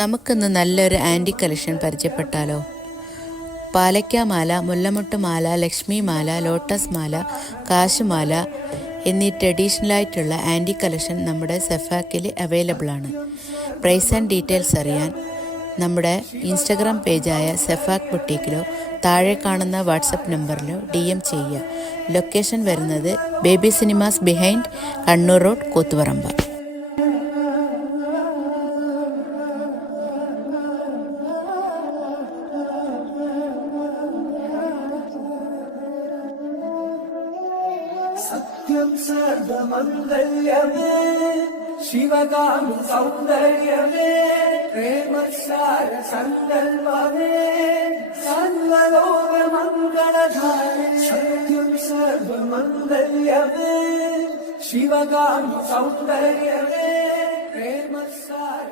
നമുക്കിന്ന് നല്ലൊരു anti collection പരിചയപ്പെട്ടാലോ. പാലയ്ക്കാമാല, മുല്ലമുട്ടുമാല, ലക്ഷ്മിമാല, lotus മാല, കാശുമാല എന്നീ ട്രഡീഷണലായിട്ടുള്ള ആൻറ്റി കളക്ഷൻ നമ്മുടെ സെഫാക്കിൽ അവൈലബിൾ ആണ്. പ്രൈസ് ആൻഡ് ഡീറ്റെയിൽസ് അറിയാൻ നമ്മുടെ ഇൻസ്റ്റഗ്രാം പേജായ സെഫാക്ക് ബുട്ടീക്കിലോ താഴെ കാണുന്ന വാട്സപ്പ് നമ്പറിലോ DM ചെയ്യുക. ലൊക്കേഷൻ വരുന്നത് baby cinemas behind Kannur road, Koothuparamba. സത്യം സർവമംഗല്യമേ ശിവകാമി സൗന്ദര്യമേ പ്രേമസാര സങ്കൽപമേ സർവലോകമംഗളധാരേ. സത്യം സർവമംഗല്യമേ ശിവകാമി സൗന്ദര്യമേ പ്രേമസാര